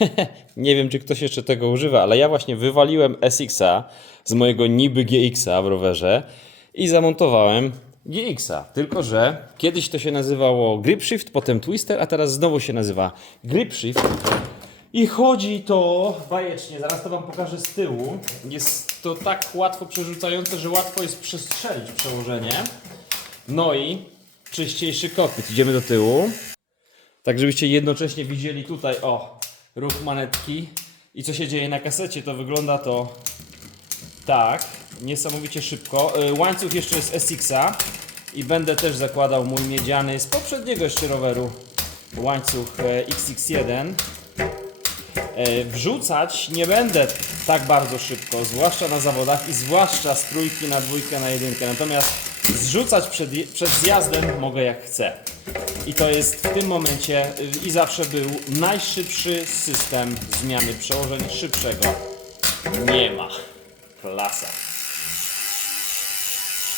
Nie wiem, czy ktoś jeszcze tego używa, ale ja właśnie wywaliłem SX-a z mojego niby GX-a w rowerze i zamontowałem GX-a. Tylko, że kiedyś to się nazywało Grip Shift, potem Twister, a teraz znowu się nazywa Grip Shift. I chodzi to bajecznie, zaraz to Wam pokażę z tyłu. Jest to tak łatwo przerzucające, że łatwo jest przestrzelić przełożenie. No i czyściejszy kokpit. Idziemy do tyłu. Tak, żebyście jednocześnie widzieli tutaj, o, ruch manetki i co się dzieje na kasecie, to wygląda to tak, niesamowicie szybko. Y, Łańcuch jeszcze jest SX-a i będę też zakładał mój miedziany z poprzedniego jeszcze roweru łańcuch e, XX1. E, Wrzucać nie będę tak bardzo szybko, zwłaszcza na zawodach i zwłaszcza z trójki na dwójkę na jedynkę. Natomiast zrzucać przed, przed zjazdem mogę jak chcę. I to jest w tym momencie y, i zawsze był najszybszy system zmiany przełożeń szybszego. Nie ma. Klasa.